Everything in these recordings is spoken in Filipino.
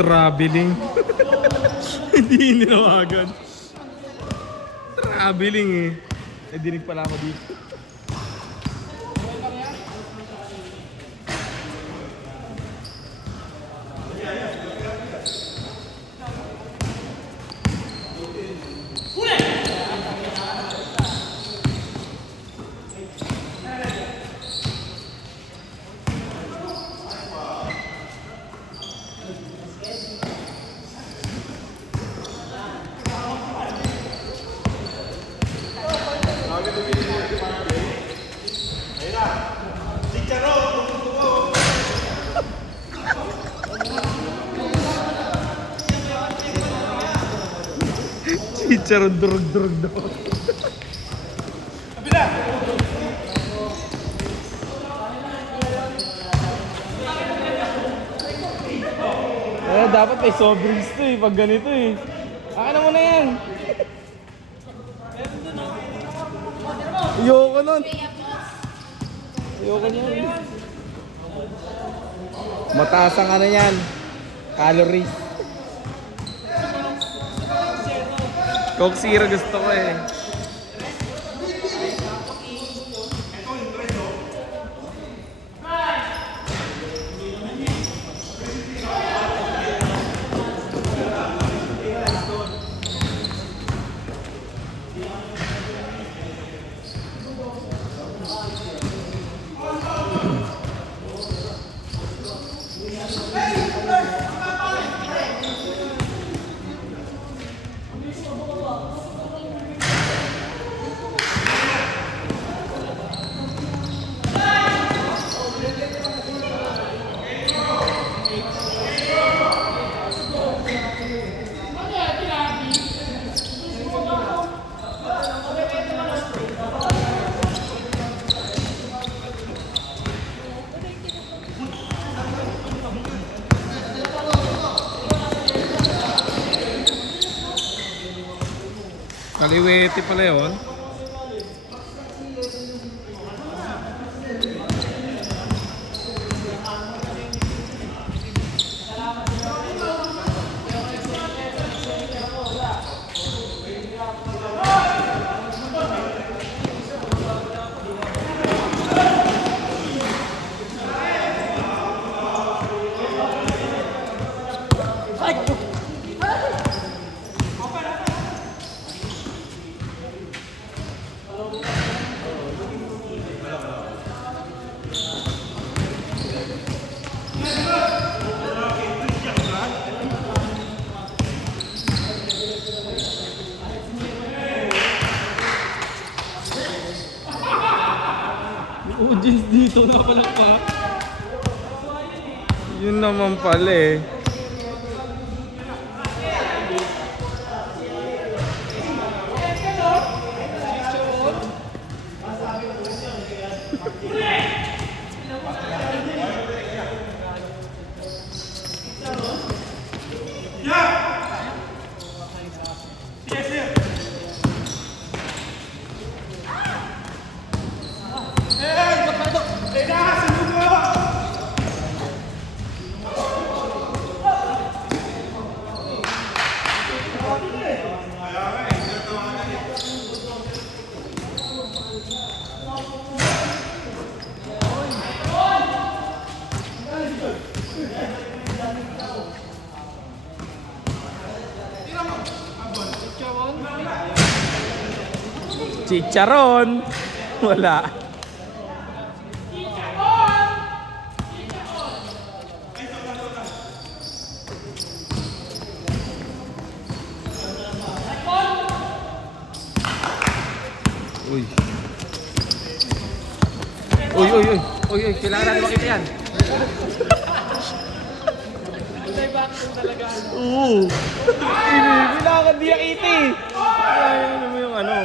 Traveling. Hindi ninawagan. Traveling eh. Eh, dinig pala ako dito. Chicharon durug-durug daw. Kabila! Dapat may soft drinks to eh, pag ganito eh. Akin na muna yan. Ayoko nun. Ayoko nun. Mataas ang ano yan. Calories. Coke Zero gusto ko eh. Kaliwete pala yun. Audience dito na pala pa. Yun naman pala eh. Chicharon. Wala. Uy. Uy, kailangan natin makita yan. Oo. Kailangan di nakita eh. Ano mo yung ano.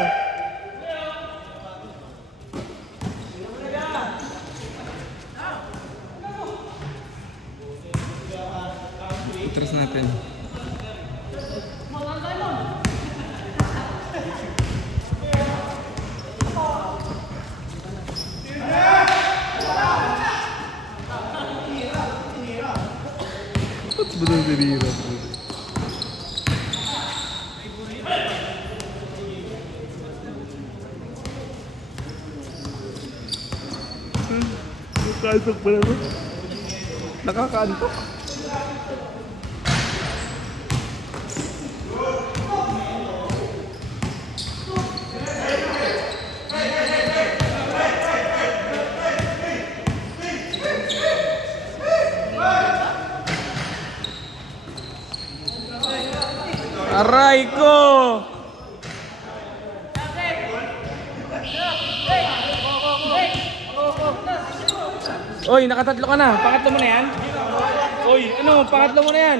Terus natin. Ba't ba nang dirira? Nakakantok pala mo. Nakakantok. Aray ko! Oy, nakatatlo ka na. Pangatlo mo na yan? Oy, ano? Pangatlo mo na yan.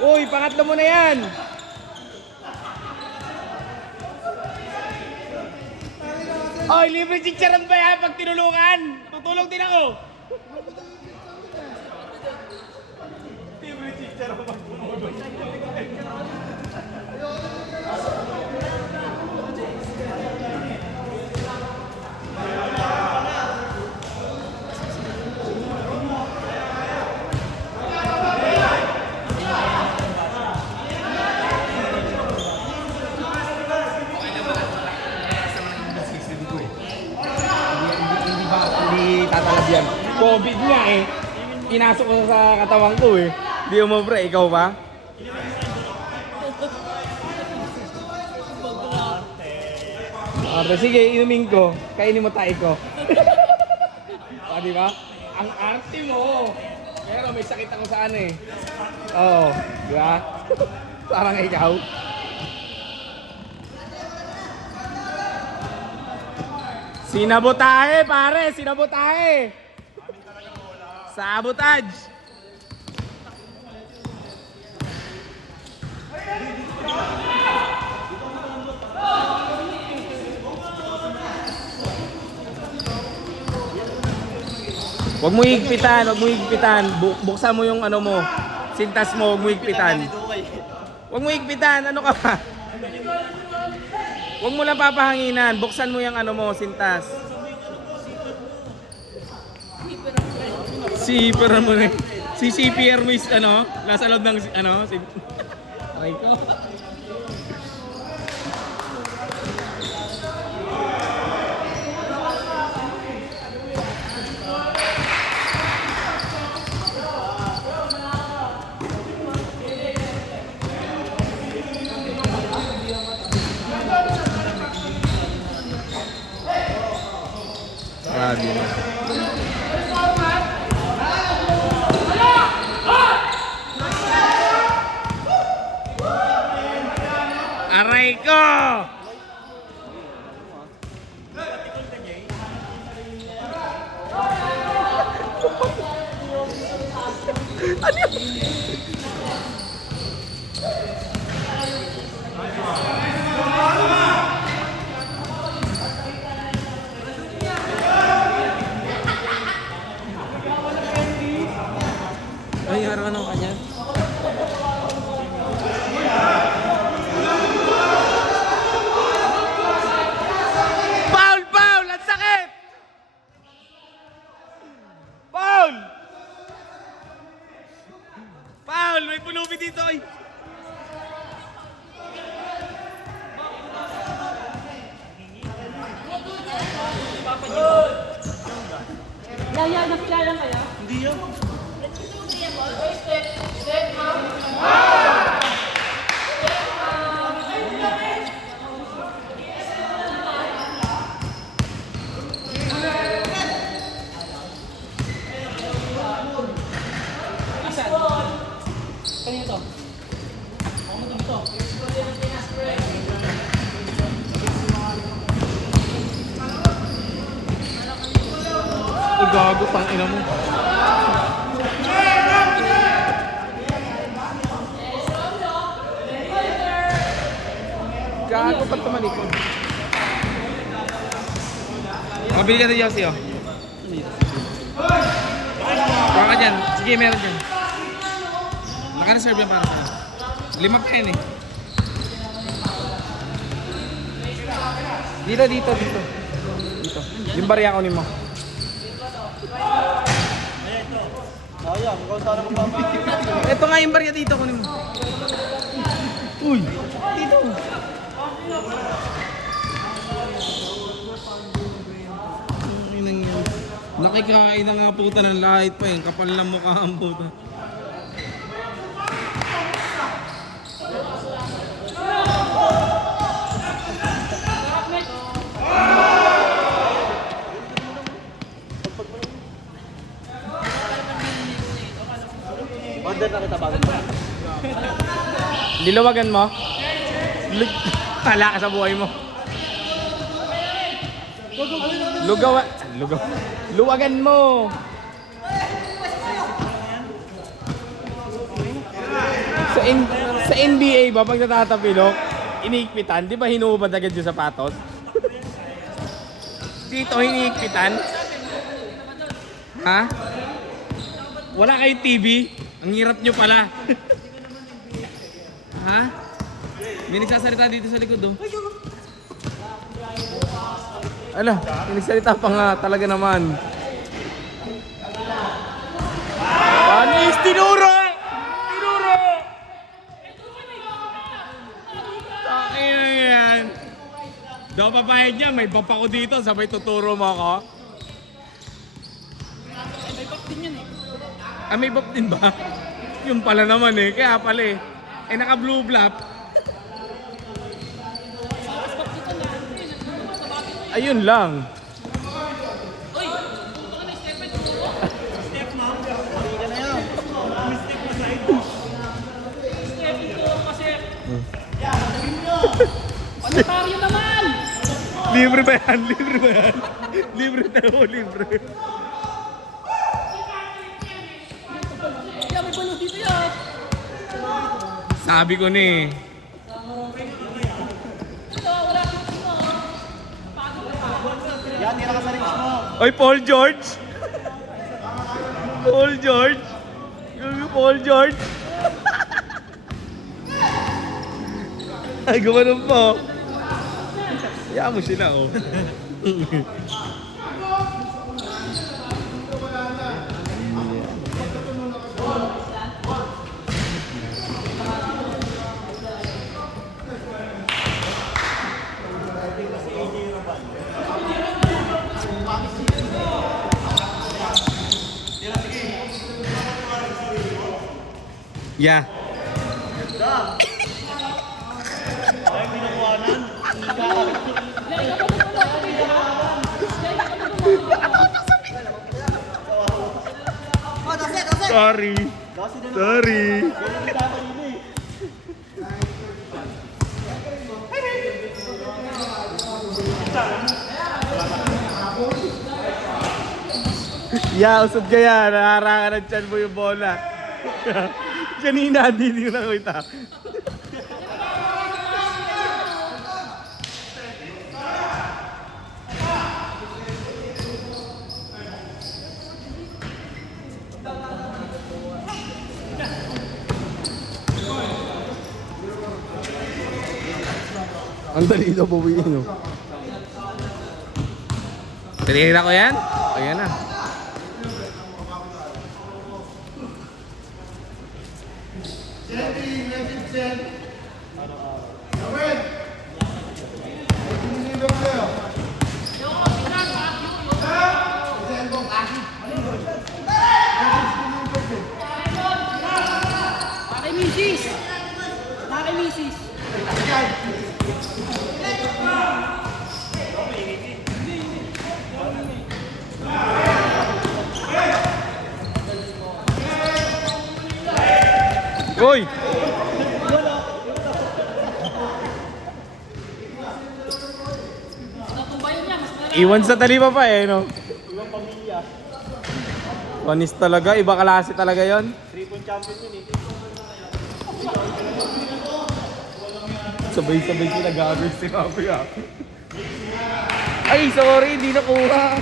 Oy, pangatlo mo na yan. Oy, libre chicharon ba yan pag tinulungan? Tutulong din ako. Libre chicharon pag tumulong. Hindi tatalab yan. COVID nga eh. Pinasok ko sa katawan ko eh. Hindi umobra, ikaw ba? Arte, sige, inumin ko. Kainin mo tayo ko. Di ba? Ang arte mo. Pero may sakit ako sa ano eh. Oo, di ba? Parang ikaw. Sinabotahe, pare! Sinabotahe! Sabotage! Huwag mo higpitan, huwag mo higpitan. Buksan mo yung ano mo. Sintas mo, huwag mo higpitan. Huwag mo higpitan, ano ka ba? Huwag mo lang papahanginan. Buksan mo yung ano mo, sintas. CPR mo na. Si CPR mo is ano, nasa loob ng ano, aray ko. Grabe na. Aray ko! Ano yun? Ay, harap ka ng kanya. Paul! Paul! Ang sakit! Paul! Paul! May pulubi dito ay! Yaya, nakilala kayo? Hindi yun. Kanino to? Ako mo to. Gago, pang ina mo. Gago, ba't tumalikod? Mabili ka na Yossi, oh. Baka ka dyan. Sige, meron dyan. Naka-reserve yan para sa'yo. 5 pa yan eh. Dito. Dito. Yung bariya kunin mo. Ito nga yung barya dito, kunin mo. Uy! Dito! Ano yun? Nakikain na nga puta ng lahit pa yun. Kapal ng mukha ang puta. Order na kita bago. Lilawagan mo? Hala ka sa buhay mo. Luwagan mo. Sa NBA ba pag natatapilok, iniikpitan, di ba hinuhubad agad yung sapatos? Dito iniikpitan? Ha? Wala kayo TV? Ang hirap nyo pala. Ha? May nagsasalita dito sa likod oh. Ala, may nagsalita pa nga talaga naman. Panis, tinuro! Tinuro! Takin na yan. Daw papayag niya, may bapa ko dito, sabay tuturo mo ako. May pop din yan eh. Ah, may bap din ba? Yung pala naman eh, kaya pala eh. Eh naka blue flap. Ayun lang. Uy! Puto ka na, Stephen. Step na. Hindi ka na yan. Mistake mo sa ito. Stephen ko kasi. Panataryo naman! Libre ba yan? Libre ba yan? Libre na ako, libre. Kaya may balo dito yan. Sabi ko na eh. Yan, tira ka sa rings mo. Oy, Paul George! Paul George! Yung Paul George! Ay, gumanon po. Hayaan mo sila, oh. Yeah. Ay, pinakuhanan. Sorry. Sorry. Yeah, usod ka yan. Naharangan ng tiyan mo yung bola. Kanina, hindi ko nakita. Ang dali daw bubuyin, no? Tinira ko yan? Ayan na. Bakit misis? Bakit misis? Uy! Natumbayan niya, mas malaki. Iwan sa talipa pa eh, no? Panis talaga, iba klase talaga yon. 3-point champion yun eh. Sabay-sabay sila gagawin si Mapi ah. Ay, sorry, hindi nakuha.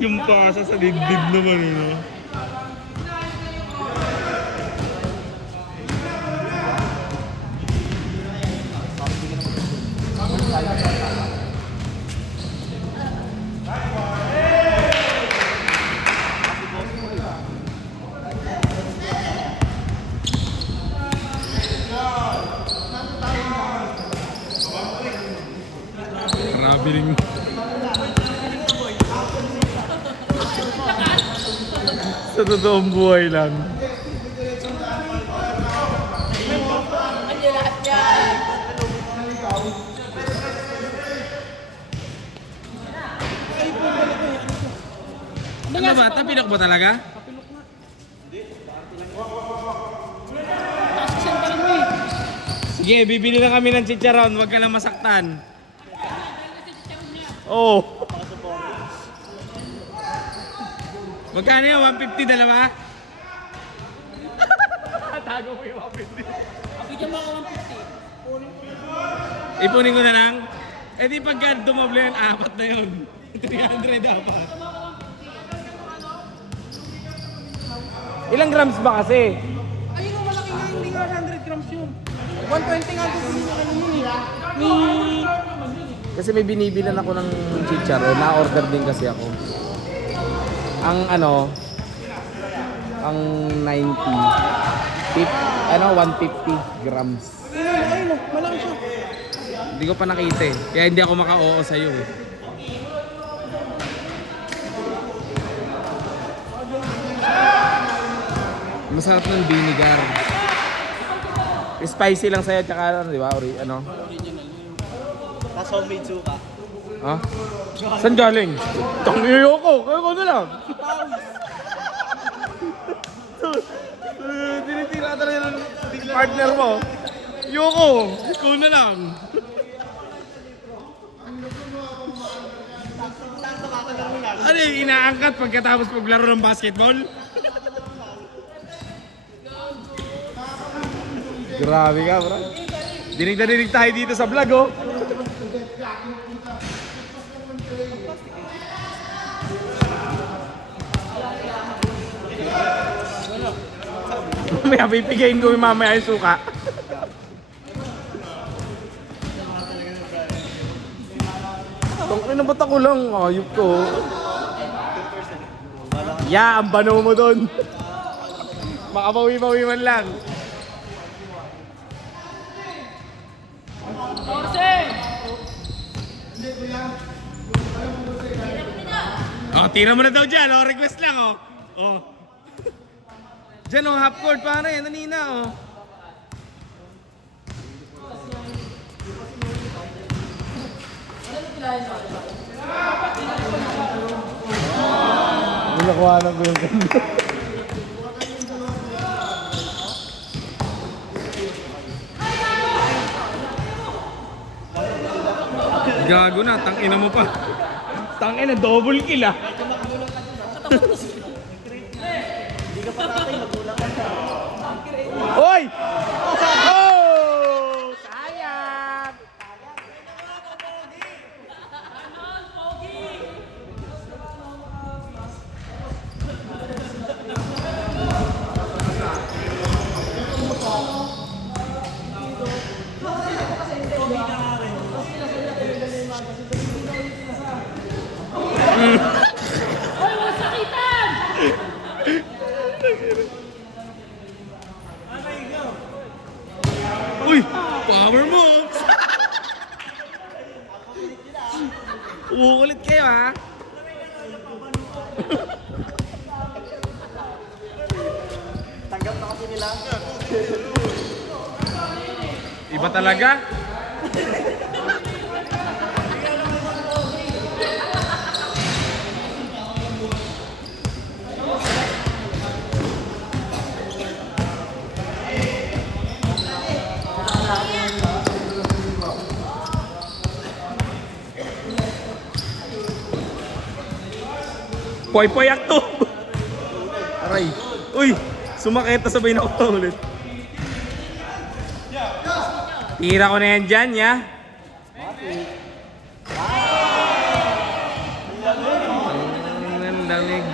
Yung pasa sa dibdib naman, no? Bibiling mo. Sa totoong buhay lang. Ano lahat yan? Ano ba? Tapilok ba talaga? Taksan pa rin mo eh. Sige, bibili na kami ng chicharon. Huwag ka lang masaktan. Oo. Oh. Magkano yun? 150 dalawa? Tago mo yung 150. Bigyan mo ako 150. Ipunin ko na lang. Eh di pagka dumoble yan, apat na yun. 300 dapat. Ilang grams ba kasi? Ayun ang malaki nga, hindi nga 100 grams yun. 120 nga ito pinili ka yun eh. Ni... Kasi may binibilan ako ng chicharo. Na-order din kasi ako. Ang ano, ang 90. 150 grams. Ayun, malaki siya. Hindi ko pa nakita eh. Kaya hindi ako maka-oo sa'yo eh. Masarap ng vinegar. Spicy lang sa'yo, tsaka ano, di ba? Ano? Tapos homemade suka. Ha? Saan galing? Tangiyo ko! Kaya ko na lang! Tinitira talaga ng partner mo. Yoko! Ikaw na lang! Ano yung inaangkat pagkatapos maglaro ng basketball? Grabe ka, bro. Dinig na dinig tayo dito sa vlog, oh. Mamaya pipigayin ko yung mamaya yung suka. Tungkol na ba't ako lang? Ayup ko. Yeah, ang bano mo doon. Makabawi-bawi man lang. Oh, tira mo na daw dyan. Oh, request lang, oh. Oh. Dyan, oh, half court. Paano yan? Nanina, oh. Nilakuhanan ko yung ganda. Gago na, tangina mo pa. Tangina, double kill ah. Hindi ka pa tatay, magulang ka. Oy! Oh! Sayang! Ay, wala sakitan! Uy! Power moves! Uulit kayo ha? Tanggap na kasi nila. Iba talaga? Poy-poyak to! Aray! Uy! Sumakit na sabay na ako ulit. Tira ko na yan dyan, ya. Ang lamig.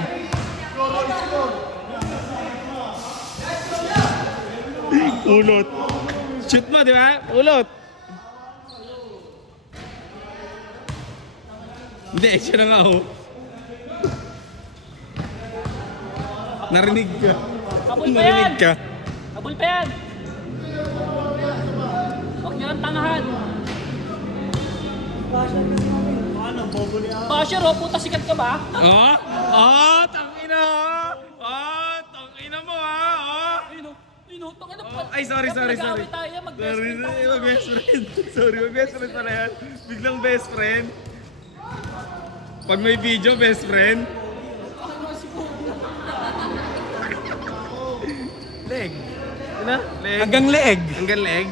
Ulot. Shoot mo, di ba? Ulot. Hindi, siya na nga oh. Narinig ka. Kabul pa yan! Narinig ka. Kabul pa yan! Huwag niyo lang tangahan. bobo ni Aaron. Basher, oh, puta sikat ka ba? Oh! Oh! Tangina! Oh! Tangina mo ha! Oh! Tangina Oh, pa. ay, sorry. Nag-away tayo, mag-best Sorry, friend tayo. mag-best friend. Sorry, mag-best friend pala yan. Biglang best friend. Pag may video, best friend. Leg. Ano? Leg. Hanggang leeg. Hanggang leg.